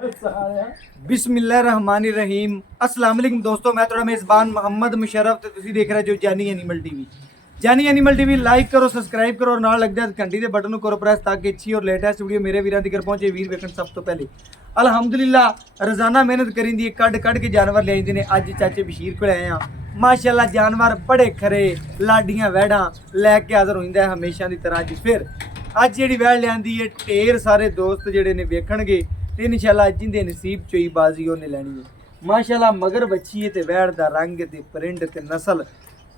बिस्मिल्लाहिर्रहमानिर्रहीम। अस्सलाम वालेकुम दोस्तों, मैं थोड़ा मेज़बान मोहम्मद मुशर्रफ ते तुसीं देख रहे जो जानी एनिमल टीवी। जानी एनिमल टीवी लाइक करो, सब्सक्राइब करो और नाल लगदे घंटी दे बटन करो प्रेस ताकि अच्छी और लेटेस्ट वीडियो मेरे वीरां तक पहुंचे। वीर वेखण सब तो पहले अल्हम्दुलिल्लाह रोजाना मेहनत करिंदी है, कड के जानवर ले आइंदे ने। अज चाचे बशीर को आए हैं, माशाल्लाह जानवर बड़े खरे लाडियां वैड़ां लैके हाज़र होइंदा है हमेशा की तरह। अज फिर अज जिहड़ी वैड़ लिआंदी है ढेर सारे दोस्त जिहड़े ने वेखणगे ते इंशाल्लाह जिंदे नसीब चोई बाजी उन्हें लैनी है। माशाल्लाह मगर बच्ची है ते वैड़ दा रंग ते प्रिंट ते नस्ल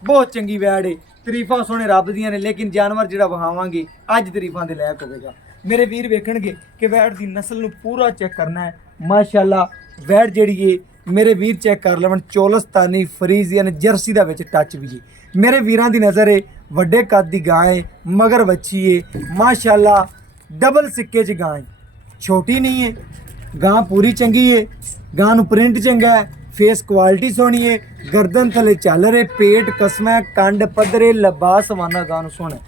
बहुत चंगी वैड़ है। तरीफां सोने रब दियां ने, लेकिन जानवर जिहड़ा वहावांगे अज तरीफां दे लायक होवेगा। मेरे वीर वेखणगे कि वैड़ दी नस्ल नूं पूरा चेक करना है। माशाल्लाह वैड़ जिहड़ी है मेरे वीर चेक कर लवन, चोलस्तानी फ्रीजियन जर्सी दा विच टच भी जी। मेरे वीरां दी नज़र है वड्डे कद दी गां है, मगर बच्ची है माशाल्लाह डबल सिक्के च गां है, छोटी नहीं है। गां पूरी चंगी है, गां नूं प्रिंट चंगा है, फेस क्वालिटी सोहनी है, गर्दन थले चल रहे, पेट कसम है, कंड पद्धरे, लबास वाना गां नूं सोहना है।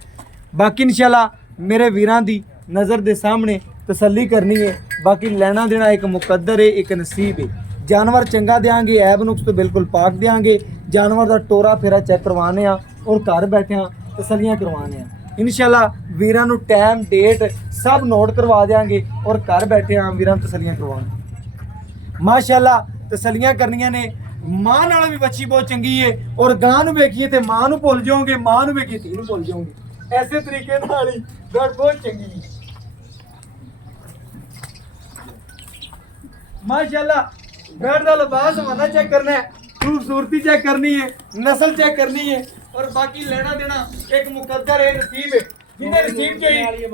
बाकी इंशाल्लाह मेरे वीरां दी नज़र दे सामने तसल्ली करनी है। बाकी लेना देना एक मुकद्दर है, एक नसीब है। जानवर चंगा देंगे, ऐब नुक्स तो बिल्कुल पाक देंगे। जानवर का टोरा फेरा चेक करवाने और घर बैठे तसलियाँ करवाने इंशाल्लाह। वीरां नूं टाइम डेट सब नोट करवा देंगे और घर बैठे वीरां तसलियाँ करवाने। माशाल्लाह तसलियाँ करनियां ने। मां नाल भी बच्ची बहुत चंगी है और गां नूं वेखिए तो मां नूं भुल जाओगे, मां नूं वेखिए धी नूं भुल जाओगे। ऐसे तरीके नाल ही वैड़ बहुत चंगी है माशाल्लाह। वैड़ दा लिबास हवाना चेक करना है, खूबसूरती चेक करनी है, नस्ल चेक करनी है और बाकी लेना देना एक मुकद्दर है, नसीब है। जिंदे नसीब चाहिए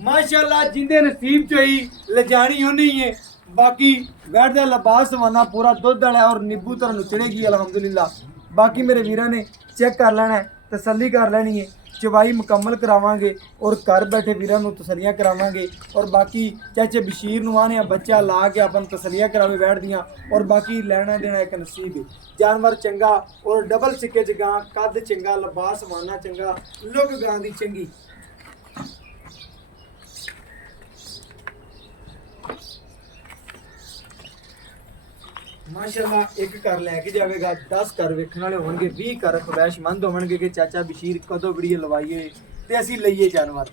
माशाल्लाह, जिंदे नसीब चाहिए ले जानी होनी है। बाकी वैड़ दा लिबास हवाना पूरा दुध वाला और नींबू तरह नुचड़ेगी अल्हम्दुलिल्लाह। बाकी मेरे वीरां ने चेक कर लेना है, तसल्ली कर लेनी है, चवाई मुकम्मल करावांगे और घर बैठे वीरां नूं तसलियां करावांगे। और बाकी चाचे बशीर नूं आने बच्चा ला के अपन तसलियां करावे वैड़ दियां। और बाकी लेना देना एक नसीब है। जानवर चंगा और डबल सिक्के च गां, कद चंगा, लिबास माना चंगा, लुक गां दी चंगी। माशाल्लाह एक घर लैके जाएगा, 10 घर वेखण वाले होणगे, 20 घर ख्वाहिशमंद होणगे कि चाचा बशीर कदों वीडियो लवाइए ते असीं लईए जानवर।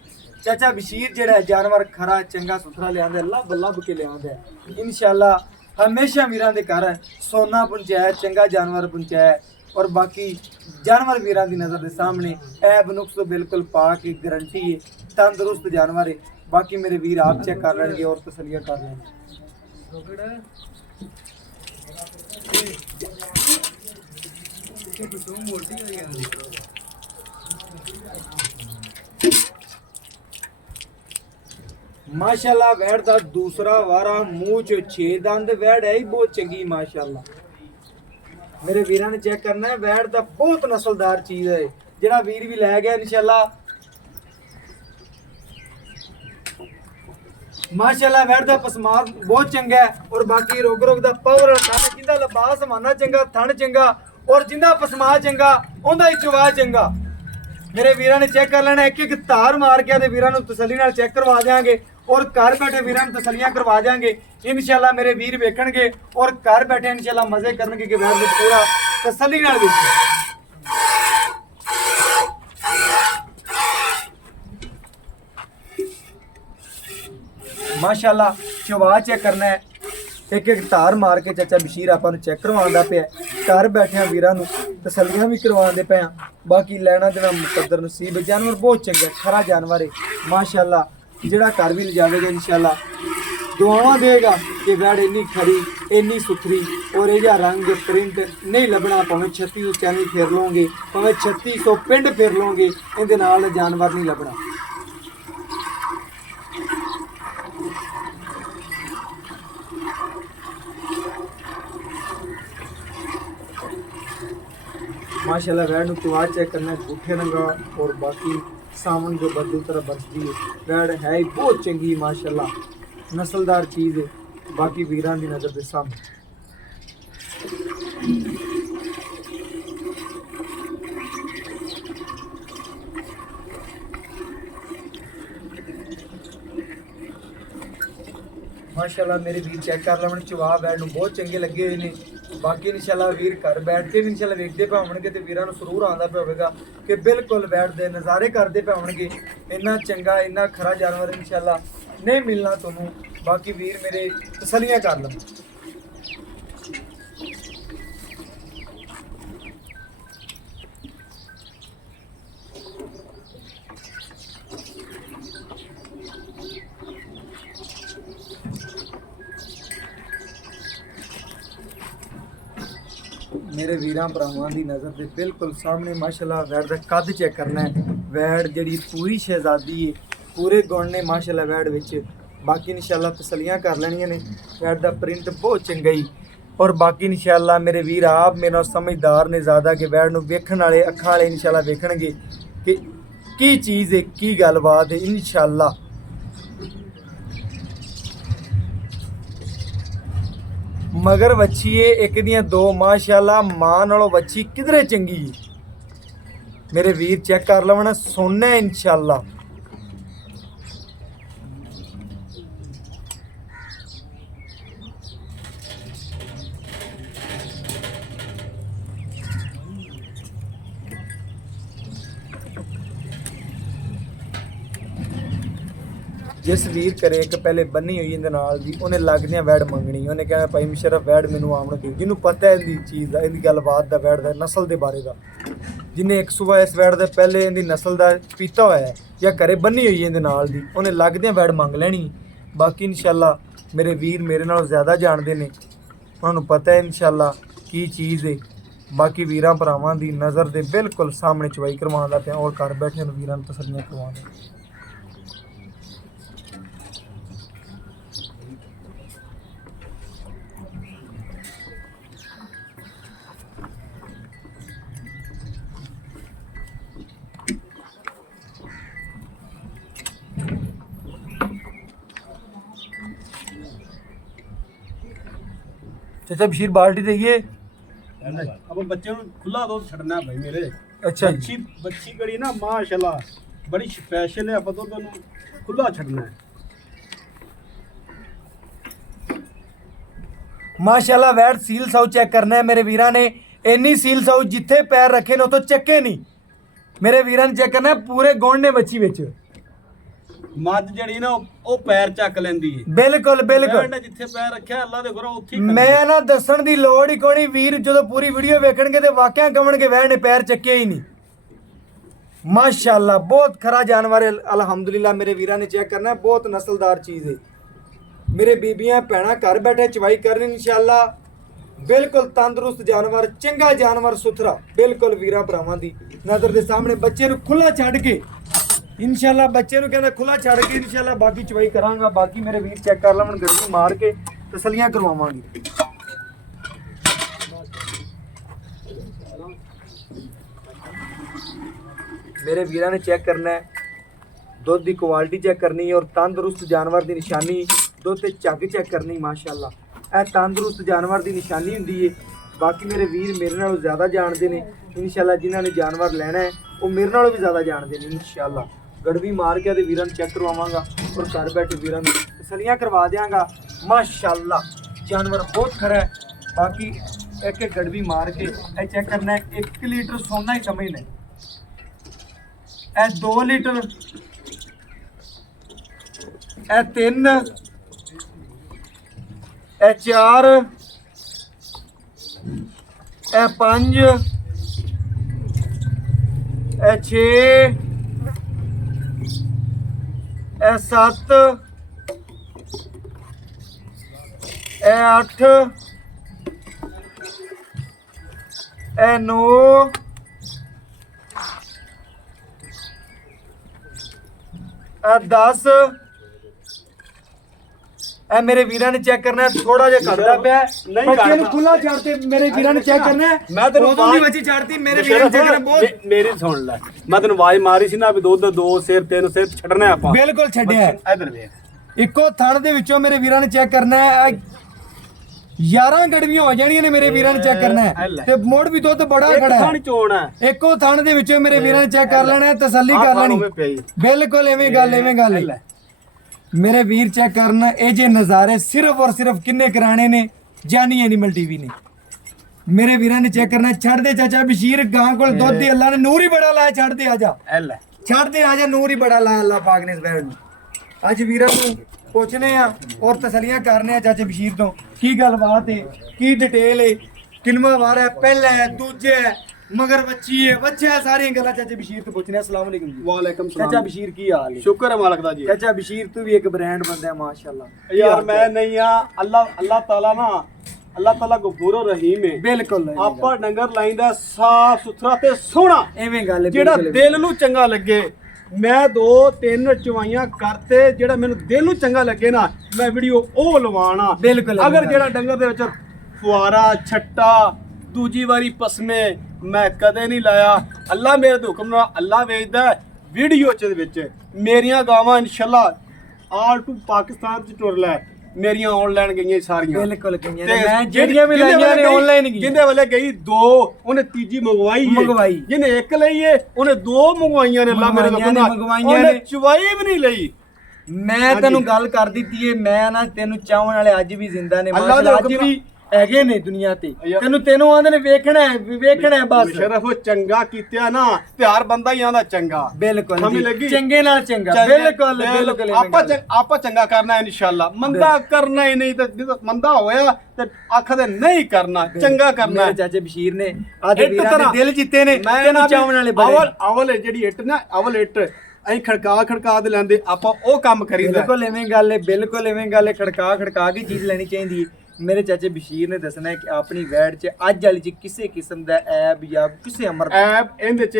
चाचा बशीर जिहड़ा जानवर खरा चंगा सुथरा लिआंदा है, लब लब के लिआंदा है। इंशाल्लाह हमेशा वीरां दे घर सोना पहुंचाया, चंगा जानवर पहुंचाया। और बाकी जानवर वीरां दी नज़र दे सामने ऐब नुक्स तो बिल्कुल पाक गारंटी है, तंदुरुस्त जानवर है। बाकी मेरे वीर आप चेक कर लेंगे और तसलियां कर लेंगे। माशाल्लाह वैड़ दा दूसरा वारा, मुंह च 6 दंद, वैड़ है ही बहुत चंगी माशाल्लाह। मेरे वीरां ने चेक करना है, वैड़ दा बहुत नस्लदार चीज है। जेड़ा वीर भी लै गया इंशाल्लाह माशाल्लाह वैड़ दा पसमार बहुत चंगा है। और बाकी रोग रोग दा पावर जिंदा लिबास माना चंगा, थन चंगा और जिंदा पसमार चंगा उंदा ही चवा चंगा। मेरे वीरां ने चेक कर लेना, एक एक धार मार के आदे वीरां नूं तसल्ली नाल चेक करवा देंगे और घर बैठे वीरां नूं तसल्लियां करवा देंगे इंशाल्लाह। मेरे वीर वेखणगे और घर बैठे इंशाल्लाह मजे करनगे कि वैड़ पूरा तसल्ली नाल वेखे। माशाल्लाह चवा चेक करना है, एक एक धार मार के चाचा बशीर आपां चेक करवांदा पिया। घर बैठे वीरां नूं तसल्लियां भी करवांदे पे। बाकी लेना देना मुकद्दर नसीब है। जानवर बहुत चंगा खरा जानवर है माशाल्लाह। जिहड़ा घर भी ले जाएगा इंशाल्लाह दुआवां देगा कि वैड़ इन्नी खरी, इन्नी सुथरी और यह रंग प्रिंट नहीं लभना। भावें 3600 चैनल फेर लोगे, भावें 3600 पिंड फेर लोगे, इहदे नाल जानवर नहीं लभना। माशाल्लाह वैड़ नूं चवा चेक करना, गुठे रंगा और बाकी सावन जो बदलू तरह बचती है। वैड़ है ही बहुत चंगी माशाल्लाह, नस्लदार चीज़ है। बाकी वीरां दी नज़र दे सामने ਮਾਸ਼ਾਅੱਲਾ ਮੇਰੇ ਵੀਰ ਚੈੱਕ ਕਰ ਲੈਣ, ਚਵਾ ਬੈਡ ਨੂੰ ਬਹੁਤ ਚੰਗੇ ਲੱਗੇ ਹੋਏ ਨੇ। ਬਾਕੀ ਇਨਸ਼ਾਅੱਲਾ ਵੀਰ ਘਰ ਬੈਠ ਕੇ ਵੀ ਇਨਸ਼ਾਅੱਲਾ ਵੇਖਦੇ ਪਾਉਣਗੇ ਤੇ ਵੀਰਾਂ ਨੂੰ ਸਰੂਰ ਆਉਂਦਾ ਪਿਆ ਹੋਵੇਗਾ ਕਿ ਬਿਲਕੁਲ ਬੈਠ ਦੇ ਨਜ਼ਾਰੇ ਕਰਦੇ ਪਾਉਣਗੇ। ਇੰਨਾ ਚੰਗਾ ਇੰਨਾ ਖਰਾ ਜਾਨਵਰ ਇਨਸ਼ਾਅੱਲਾ ਨਹੀਂ ਮਿਲਣਾ ਤੁਹਾਨੂੰ। ਬਾਕੀ ਵੀਰ ਮੇਰੇ ਤਸੱਲੀਆਂ ਕਰ ਲਓ। मेरे वीरां भरावां दी नज़र दे बिल्कुल सामने माशाल्लाह वैड़ दा कद चेक करना है। वैड़ जिहड़ी पूरी शहजादी है, पूरे गुण ने माशाल्लाह वैड़ विच। बाकी इंशाल्लाह तसलियां कर लैणियां ने। वैड़ दा प्रिंट बहुत चंगा ही। और बाकी इंशाल्लाह मेरे वीर आप मेरे नाल समझदार ने ज़्यादा कि वैड़ नूं वेखण वाले अखां वाले इंशाल्लाह वेखणगे कि की चीज़ है की गलबात है इंशाल्लाह। मगर वच्छी है एक दियां दो माशाल्लाह, मां नालों वच्छी किधरे चंगी है। मेरे वीर चेक कर लवण, सोना है इंशाल्लाह। जिस वीर करे एक पहले बनी हुई इहदे नाल दी उन्हें लगदियां वैड़ मंगनी, उन्हें कहना भाई मुशर्रफ वैड़ मैनू आमण दे। जिन्होंने पता है इहदी चीज़ दा, इहदी गलबात दा, वैड़ दा नस्ल दे बारे दा, जिन्हें एक सुबह इस वैड़ दे पहले इहदी नस्ल दा पीता होया है या घरे बनी हुई है इहदे नाल दी, उन्हें लगदियां वैड़ मंग लैनी। बाकी इंशाल्लाह मेरे वीर मेरे नालों ज़्यादा जानते हैं, उन्होंने पता है इंशाल्लाह की चीज़ है। बाकी वीरां भरावां दी नज़र दे बिल्कुल सामने चवाई करवाउंदा पिया और घर बैठे वीरां नूं तसल्लियां करवाउंदा। चाचा बशीर बाल्टी देइए। अब बच्चे ਨੂੰ ਖੁੱਲਾ ਦੁੱਧ ਛੱਡਣਾ ਭਾਈ ਮੇਰੇ। अच्छा ਬੱਚੀ ਕੜੀ ਨਾ ਮਾਸ਼ਾਅੱਲਾ ਬੜੀ ਸਪੈਸ਼ਲ ਹੈ। ਆਪਾਂ ਦੁੱਧ ਨੂੰ ਖੁੱਲਾ ਛੱਡਣਾ ਹੈ। माशाल्लाह वैट सील साउ चेक करना है मेरे वीरां ने। इन्नी सील साउ जिथे पैर रखे ने तो चक्के नहीं। मेरे वीरां ने चेक करना है पूरे गुण ने बच्ची विच। ਮੱਝ ਜਿਹੜੀ ਨਾ ਉਹ ਪੈਰ ਚੱਕ ਲੈਂਦੀ ਹੈ। बिल्कुल बिल्कुल ਜਿੱਥੇ ਪੈਰ ਰੱਖਿਆ ਅੱਲਾ ਦੇ ਘਰੋਂ ਉੱਥੇ मैं ना दसन दी लोड़ ही कोई वीर जो पूरी वीडियो वेखणगे ते वाकया कवणगे वैड़ ने पैर चक्के ही नहीं। माशाल्लाह बहुत खरा जानवर है अल्हम्दुलिल्लाह। मेरे वीरां ने चेक करना है बहुत नस्लदार चीज़ है। मेरे बीबियां भैणां घर बैठे चवाई करन इंशाल्लाह। बिल्कुल तंदुरुस्त जानवर, चंगा जानवर, सुथरा बिल्कुल वीरां भरावां दी नज़र दे सामने। बच्चे नूं खुला छड्ड के इंशाल्लाह, बच्चे नूं कहंदा खुला छड्ड के इंशाल्लाह बाकी चवाई करांगा। बाकी मेरे वीर चेक कर लवन, गर्मी मार के तसलियां करवावांगे। मेरे वीरां ने चेक करना है, दुध की क्वालिटी चेक करनी है और तंदुरुस्त जानवर की निशानी दुध ते झग चेक करनी। माशाल्लाह यह तंदुरुस्त जानवर की निशानी हुंदी है। बाकी मेरे वीर मेरे नालों ज़्यादा जानते हैं इंशाल्लाह। जिन्होंने जानवर लेना है वो मेरे नालों भी ज़्यादा जानते हैं इंशाल्लाह। गड़वी मार के वीरां चेक करवावांगा और घर बैठे वीरां तसलियां करवा देंगा। माशाल्लाह जानवर बहुत खरा है। बाकी एक एक गड़वी मार के चेक करना है। 1 लीटर सोना ही समझना है। 2 लीटर, 3, 4, 5, 6, 7, 8, 9, 10। मेरे वीरां ने चेक करना है थोड़ा जिहा घटदा पिया बच्चे नूं खुला छड्डते। मेरे वीरां ने चेक करना है। मैं तेनू उदों दी बच्ची छड्डती। मेरे वीरां ने चेक करना बहुत। मेरी सुन ले, मैं तेनू आवाज मारी सी ना भी दुੱਧ 2 सेर 3 सेर ਛੱਡਣਾ ਆਪਾਂ। बिल्कुल छड्डिया है। इधर ਵੇਖ इक्को थण दे विचों मेरे वीरां ने चेक करना है। 11 गड़वियां हो जाणियां ने मेरे वीरां ने चेक करना है ते मोड़ भी दुੱਧ बड़ा खड़ा है। ਚੋਣ ਹੈ इक्को थण दे विचों मेरे वीरां ने चेक कर लेना है, तसल्ली कर लेनी। बिल्कुल एवें गल है। ਮੇਰੇ ਵੀਰ ਚੈੱਕ ਕਰਨ ਇਹ ਜੇ ਨਜ਼ਾਰੇ ਸਿਰਫ ਔਰ ਸਿਰਫ ਕਿੰਨੇ ਕਰਾਣੇ ਨੇ ਜਾਨੀ ਐਨੀਮਲ ਟੀਵੀ ਨੇ। ਮੇਰੇ ਵੀਰਾਂ ਨੇ ਚੈੱਕ ਕਰਨਾ। ਛੱਡ ਦੇ ਚਾਚਾ ਬਸ਼ੀਰ ਗਾਂ ਕੋਲ ਦੁੱਧ ਦੀ ਅੱਲਾ ਨੇ ਨੂਰ ਹੀ ਬੜਾ ਲਾਇਆ। ਛੱਡ ਦੇ ਆਜਾ ਲੈ ਛੱਡ ਦੇ ਆਜਾ ਨੂਰ ਹੀ ਬੜਾ ਲਾਇਆ ਅੱਲਾ ਪਾਕ ਨੇ ਇਸ ਵੈਰ ਨੂੰ। ਅੱਜ ਵੀਰਾਂ ਨੂੰ ਪੁੱਛਨੇ ਆ ਔਰ ਤਸਲੀਆਂ ਕਰਨੇ ਆ ਚਾਚੇ ਬਸ਼ੀਰ ਤੋਂ ਕੀ ਗੱਲਬਾਤ ਹੈ, ਕੀ ਡਿਟੇਲ ਹੈ, ਕਿੰਨਵਾਂ ਵਾਰ ਹੈ, ਪਹਿਲਾ ਹੈ, ਦੂਜਾ ਹੈ, ਮਗਰ ਬੱਚੀ ਹੈ, ਬੱਚਾ ਹੈ, ਸਾਰੀਆਂ ਗੱਲਾਂ ਚਾਚੇ ਬਸ਼ੀਰ ਤੋਂ ਪੁੱਛਨੇ। अस्सलाम वालेकुम जी। ਵਾਲੇਕਮ ਚਾਚਾ ਸਲਾਮ। ਬਸ਼ੀਰ ਕੀ ਹਾਲ ਹੈ? ਸ਼ੁਕਰ ਹੈ ਮਾਲਕ ਦਾ ਜੀ। ਚਾਚਾ ਬਸ਼ੀਰ ਤੂੰ ਵੀ ਇੱਕ ਬ੍ਰਾਂਡ ਬੰਦਾ ਹੈ ਮਾਸ਼ਾਅੱਲਾ। ਯਾਰ ਮੈਂ ਨਹੀਂ ਆ ਅੱਲਾਹ ਤਾਲਾ ਨਾ ਅੱਲਾਹ ਤਾਲਾ ਗਫੂਰ ਰਹੀਮ ਹੈ। ਬਿਲਕੁਲ ਆਪਾਂ ਡੰਗਰ ਲਾਈਂਦਾ ਸਾਫ ਸੁਥਰਾ ਤੇ ਸੋਹਣਾ, ਐਵੇਂ ਗੱਲ ਹੈ ਜਿਹੜਾ ਬਿਲਕੁਲ। ਦਿਲ ਨੂੰ ਚੰਗਾ ਲੱਗੇ। ਮੈਂ 2-3 ਚਵਾਈਆਂ ਕਰਤੇ ਜਿਹੜਾ ਮੈਨੂੰ ਦਿਲ ਨੂੰ ਚੰਗਾ ਲੱਗੇ ਨਾ ਮੈਂ ਵੀਡੀਓ ਉਹ ਲਵਾਣਾ। ਬਿਲਕੁਲ ਅਗਰ ਜਿਹੜਾ ਡੰਗਰ ਦੇ ਵਿੱਚ ਫੁਆਰਾ ਛੱਟਾ ਦੂਜੀ ਵਾਰੀ ਪਸਮੇ ਮੈਂ ਕਦੇ ਨਹੀਂ ਲਾਇਆ। ਅੱਲਾ ਮੇਰੇ ਦੇ ਹੁਕਮ ਨਾਲ ਅੱਲਾ ਵੇਚਦਾ ਵੀਡੀਓ ਚ ਦੇ ਵਿੱਚ ਮੇਰੀਆਂ ਗਾਵਾਂ ਇਨਸ਼ਾਅੱਲਾ ਆਲ ਟੂ ਪਾਕਿਸਤਾਨ ਚ ਟੁਰ ਲੈ ਮੇਰੀਆਂ ਆਨਲਾਈਨ ਗਈਆਂ ਸਾਰੀਆਂ। ਬਿਲਕੁਲ ਗਈਆਂ ਤੇ ਨੇ। ਮੈਂ ਜਿਹੜੀਆਂ ਵੀ ਜਿਹਦੇ ਲਾਈਆਂ ਨੇ ਵੇਲੇ ਆਨਲਾਈਨ ਗਈਆਂ। ਜਿੰਦੇ ਵੇਲੇ ਗਈ 2 ਉਹਨੇ ਤੀਜੀ ਮੰਗਵਾਈ। ਜਿਹਨੇ ਇੱਕ ਲਈ ਏ ਉਹਨੇ 2 ਮੰਗਵਾਈਆਂ ਨੇ। ਅੱਲਾ ਮੇਰੇ ਹੁਕਮ ਨਾਲ ਉਹਨੇ ਚਵਾਈ ਵੀ ਨਹੀਂ ਲਈ। ਮੈਂ ਤੈਨੂੰ ਗੱਲ ਕਰ ਦਿੱਤੀ ਏ। ਮੈਂ ਨਾ ਤੈਨੂੰ ਚਾਹਣ ਵਾਲੇ ਅੱਜ ਵੀ ਜ਼ਿੰਦਾ ਨੇ ਅੱਲਾ ਦੇ ਮਾਸ਼ਾਅੱਲਾ, ਅੱਜ ਹੁਕਮ ਵੀ ਹੈਗੇ ਨੇ ਦੁਨੀਆ ਤੇ। ਤੈਨੂੰ ਆਂਦੇ ਨੇ ਵੇਖਣਾ ਹੈ ਬਸ। ਸ਼ਰਫ ਚੰਗਾ ਕੀਤਿਆ ਨਾ ਪਿਆਰ ਬੰਦਾ ਹੀ ਆਂਦਾ ਚੰਗਾ। ਬਿਲਕੁਲ ਸਮਝ ਜੀ, ਲੱਗੀ? ਚੰਗੇ ਨਾਲ ਚੰਗਾ। ਬਿਲਕੁਲ ਬਿਲਕੁਲ ਆਪਾਂ ਚੰਗਾ ਕਰਨਾ ਇਨਸ਼ਾਅੱਲਾ। ਮੰਦਾ ਕਰਨਾ ਹੀ ਨਹੀਂ ਤੇ ਜਦੋਂ ਮੰਦਾ ਹੋਇਆ ਤੇ ਆਖਦੇ ਨਹੀਂ ਕਰਨਾ, ਚੰਗਾ ਕਰਨਾ। ਮੇਰੇ ਚਾਚੇ ਬਸ਼ੀਰ ਨੇ ਆਦੇ ਵੀਰਾਂ ਦੇ ਦਿਲ ਜਿੱਤੇ ਨੇ। ਤੈਨੂੰ ਚਾਹਣ ਵਾਲੇ ਬੜੇ ਅਵਲ ਜਿਹੜੀ ਇੱਟ ਨਾ ਅਵਲ ਇੱਟ ਅਸੀਂ ਖੜਕਾ ਦੇ ਲੈਂਦੇ ਆਪਾਂ ਉਹ ਕੰਮ ਕਰੀਦਾ। ਬਿਲਕੁਲ ਐਵੇਂ ਗੱਲ ਹੈ। ਬਿਲਕੁਲ ਐਵੇਂ ਗੱਲ ਹੈ। ਖੜਕਾ ਕੇ ਚੀਜ਼ ਲੈਣੀ ਚਾਹੀਦੀ ਹੈ। ਮੇਰੇ ਚਾਚੇ ਬਸ਼ੀਰ ਨੇ ਦੱਸਣਾ ਹੈ ਕਿ ਆਪਣੀ ਵੈੜ 'ਚ ਅੱਜ ਵਾਲੀ 'ਚ ਕਿਸੇ ਕਿਸਮ ਦਾ ਐਬ ਜਾਂ ਕਿਸੇ ਅਮਰ ਐਬ ਇਹਦੇ 'ਚ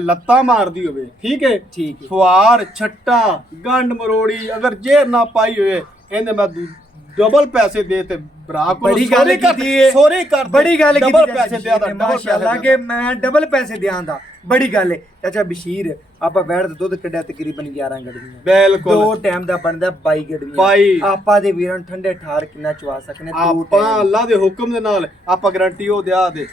ਲੱਤਾਂ ਮਾਰਦੀ ਹੋਵੇ, ਠੀਕ ਹੈ, ਠੀਕ ਹੈ, ਫੁਆਰ ਛੱਟਾ ਗੰਡ ਮਰੋੜੀ ਅਗਰ ਜੇਰ ਨਾ ਪਾਈ ਹੋਵੇ ਇਹਨੇ ਮੈਂ ਡਬਲ ਪੈਸੇ ਦੇ ਤੇ ਭਰਾ ਕੋਲ ਬੜੀ ਗੱਲ ਕੀਤੀ ਹੈ। ਸੋਰੇ ਕਰ ਬੜੀ ਗੱਲ ਕੀਤੀ ਡਬਲ ਪੈਸੇ ਦਿਆ ਦਾ ਮਾਸ਼ਾਅੱਲਾ ਕਿ ਮੈਂ ਡਬਲ ਪੈਸੇ ਦਿਆਂ ਦਾ। ਬੜੀ ਗੱਲ ਹੈ ਚਾਚਾ ਬਸ਼ੀਰ। ਆਪਾਂ ਵੈੜ ਦਾ ਦੁੱਧ ਕੱਢਿਆ ਤਕਰੀਬਨ 11 ਗੱਡੀਆਂ। ਬਿਲਕੁਲ 2 ਟਾਈਮ ਦਾ ਬਣਦਾ 22 ਗੱਡੀਆਂ। 22 ਆਪਾਂ ਦੇ ਵੀਰਾਂ ਨੂੰ ਠੰਡੇ ਠਾਰ ਕਿੰਨਾ ਚਵਾ ਸਕਨੇ। ਆਪਾਂ ਅੱਲਾ ਦੇ ਹੁਕਮ ਦੇ ਨਾਲ ਆਪਾਂ ਗਾਰੰਟੀ ਉਹ ਦਿਆ ਦੇ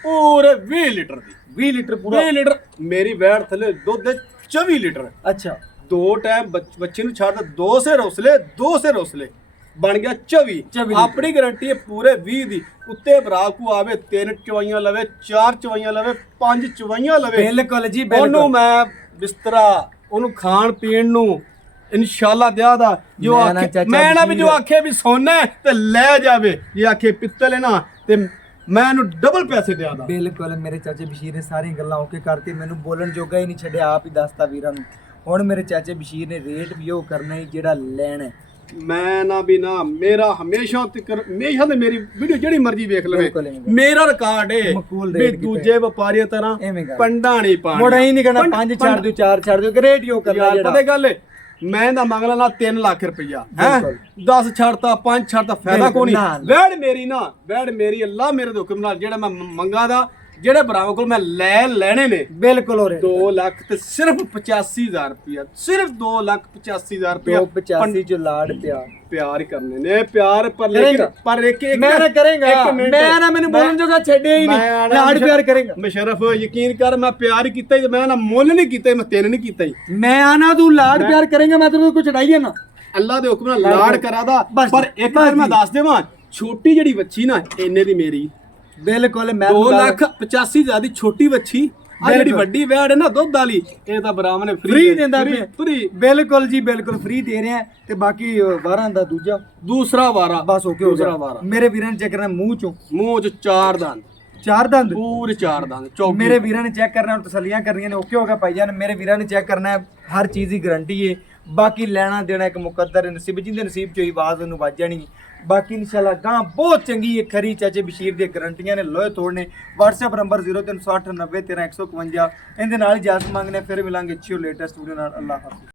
ਪੂਰੇ 20 ਲੀਟਰ ਦੀ। 20 ਲੀਟਰ ਪੂਰਾ 20 ਲੀਟਰ ਮੇਰੀ ਵੈੜ ਥੱਲੇ ਦੁੱਧ ਦੇ 24 ਲੀਟਰ। ਅੱਛਾ 2 ਟਾਈਮ ਬੱਚੇ ਨੂੰ ਛੱਡ 2 ਸੇ ਰੋਸਲੇ ਬਣ ਗਿਆ 24। ਆਪਣੀ ਗਾਰੰਟੀ ਹੈ ਪੂਰੇ 20 ਦੀ। ਉੱਤੇ ਭਰਾ ਕੋ ਆਵੇ 3 ਚਵਾਈਆਂ ਲਵੇ 4 ਚਵਾਈਆਂ ਲਵੇ 5 ਚਵਾਈਆਂ ਲਵੇ। ਬਿਲਕੁਲ ਜੀ ਬਿਲਕੁਲ। ਉਹਨੂੰ ਮੈਂ ਬਿਸਤਰਾ ਉਹਨੂੰ ਖਾਣ ਪੀਣ ਨੂੰ ਇਨਸ਼ਾਅੱਲਾ ਦਿਆ ਦਾ। ਜੋ ਮੈਂ ਨਾ ਵੀ ਜੋ ਆਖੇ ਵੀ ਸੋਨਾ ਤੇ ਲੈ ਜਾਵੇ, ਜੇ ਆਖੇ ਪਿੱਤਲ ਹੈ ਨਾ ਤੇ ਮੈਂ ਇਹਨੂੰ ਡਬਲ ਪੈਸੇ ਦਿਆ ਦਾ। ਬਿਲਕੁਲ ਮੇਰੇ ਚਾਚੇ ਬਸ਼ੀਰ ਨੇ ਸਾਰੀਆਂ ਗੱਲਾਂ ਓਕੇ ਕਰਤੀ। ਮੈਨੂੰ ਬੋਲਣ ਜੋਗਾ ਹੀ ਨਹੀਂ ਛੱਡਿਆ, ਆਪ ਹੀ ਦੱਸਤਾ ਵੀਰਾਂ ਨੂੰ। ਹੁਣ ਮੇਰੇ ਚਾਚੇ ਬਸ਼ੀਰ ਨੇ ਰੇਟ ਵੀ ਉਹ ਕਰਨਾ ਹੀ ਜਿਹੜਾ ਲੈਣਾ ਹੈ। ਮੈਂ ਨਾ ਵੀ ਨਾ ਮੇਰਾ ਹਮੇਸ਼ਾ ਤੇ ਮੇਰੀ ਵੀਡੀਓ ਜਿਹੜੀ ਮਰਜ਼ੀ ਵੇਖ ਲਵੇ ਮੇਰਾ ਰਿਕਾਰਡ ਹੈ ਵੀ ਦੂਜੇ ਵਪਾਰੀਆਂ ਤਰ੍ਹਾਂ ਪੰਡਾ ਨਹੀਂ ਪਾਣੀ। ਮੋੜਾ ਹੀ ਨਹੀਂ ਕਰਨਾ 5 ਛੱਡ ਦਿਓ 4 ਛੱਡ ਦਿਓ ਰੇਟ ਹੀ ਉਹ ਕਰਨਾ। ਪਤਾ ਗੱਲ ਹੈ ਮੈਂ ਦਾ ਮੰਗਲਾ ਨਾ 3 ਲੱਖ ਰੁਪਇਆ ਹੈ 10 ਛੱਡਤਾ 5 ਛੱਡਤਾ ਫਾਇਦਾ ਕੋਈ ਨਹੀਂ। ਵੈੜ ਮੇਰੀ ਅੱਲਾ ਮੇਰੇ ਦੇ ਹੁਕਮ ਨਾਲ ਜਿਹੜਾ ਮੈਂ ਮੰਗਾ ਦਾ ਜਿਹੜੇ ਭਰਾਵਾਂ ਕੋਲ ਮੈਂ ਲੈਣੇ ਨੇ ਬਿਲਕੁਲ 2 ਲੱਖ ਤੇ ਸਿਰਫ 85000 ਰੁਪਇਆ। ਸਿਰਫ 2,85,000 ਰੁਪਇਆ 85 ਚ ਲਾੜ ਪਿਆਰ ਹੀ ਕਰਨੇ ਨੇ। ਪਿਆਰ ਪਰ ਇੱਕ ਮੈਂ ਨਾ ਕਰੇਗਾ। ਮੈਂ ਨਾ ਮੈਨੂੰ ਬੋਲਣ ਜੋਗਾ ਛੱਡਿਆ ਹੀ ਨਹੀਂ। ਲਾੜ ਪਿਆਰ ਕਰੇਗਾ। ਮੁਸ਼ਰਫ ਯਕੀਨ ਕਰ ਮੈਂ ਪਿਆਰ ਹੀ ਕੀਤਾ ਤੇ ਮੈਂ ਨਾ ਮੁੱਲ ਨਹੀਂ ਕੀਤਾ, ਮੈਂ ਤੈਨੂੰ ਨਹੀਂ ਕੀਤਾ। ਮੈਂ ਆਣਾ ਤੂੰ ਲਾੜ ਪਿਆਰ ਕਰੇਗਾ ਮੈਂ ਤੈਨੂੰ ਕੁਝ ਛਡਾਈਏ ਨਾ। ਅੱਲਾ ਦੇ ਹੁਕਮ ਨਾਲ ਲਾੜ ਕਰਾਦਾ। ਪਰ ਇੱਕ ਗੱਲ ਮੈਂ ਦੱਸ ਦੇਵਾਂ ਛੋਟੀ ਜਿਹੜੀ ਵੱਛੀ ਨਾ ਇੰਨੇ ਦੀ ਮੇਰੀ ਬਿਲਕੁਲ ਮੈਂ 2,85,000 ਦੀ ਛੋਟੀ ਵੱਛੀ। ਆ ਜਿਹੜੀ ਵੱਡੀ ਵੈੜ ਹੈ ਨਾ ਦੁੱਧ ਵਾਲੀ ਇਹ ਤਾਂ ਬਰਾਮ ਨੇ ਫ੍ਰੀ ਦਿੰਦਾ ਫ੍ਰੀ। ਬਿਲਕੁਲ ਜੀ ਬਿਲਕੁਲ ਫ੍ਰੀ ਦੇ ਰਿਹਾ ਤੇ ਬਾਕੀ ਵਾਰਾਂ ਦਾ ਦੂਸਰਾ ਵਾਰਾ ਬਸ ਓਕੇ ਹੋ ਗਿਆ। ਮੇਰੇ ਵੀਰਾਂ ਨੇ ਚੈੱਕ ਕਰਨਾ ਮੂੰਹ ਚ 4 ਦੰਦ ਪੂਰੇ 4 ਦੰਦ। ਮੇਰੇ ਵੀਰਾਂ ਨੇ ਚੈੱਕ ਕਰਨਾ ਤਸੱਲੀਆਂ ਕਰਨੀਆਂ ਨੇ ਓਕੇ ਹੋ ਗਿਆ ਭਾਈ ਜਾਨ। ਮੇਰੇ ਵੀਰਾਂ ਨੇ ਚੈੱਕ ਕਰਨਾ ਹੈ ਹਰ ਚੀਜ਼ ਦੀ ਗਾਰੰਟੀ ਹੈ। ਬਾਕੀ ਲੈਣਾ ਦੇਣਾ ਇੱਕ ਮੁਕੱਦਰ ਨਸੀਬ ਜਿੰਦੇ ਨਸੀਬ ਚ ਹੋਈ ਆਵਾਜ਼ ਉਹਨੂੰ ਵੱਜ ਜਾਣੀ। ਬਾਕੀ ਇਨਸ਼ਾਅੱਲਾ ਗਾਂ ਬਹੁਤ ਚੰਗੀ ਹੈ ਖਰੀ ਚਾਚੇ ਬਸ਼ੀਰ ਦੀਆਂ ਗਰੰਟੀਆਂ ਨੇ ਲੋਹੇ ਤੋੜਨੇ। WhatsApp ਨੰਬਰ 0360901351 ਇਹਦੇ ਨਾਲ ਇਜਾਜ਼ਤ ਮੰਗਨੇ। ਫਿਰ ਮਿਲਾਂਗੇ ਅੱਛੀ ਲੇਟੈਸਟ ਵੀਡੀਓ ਨਾਲ। ਅੱਲਾਹ ਹਾਫਿਜ਼।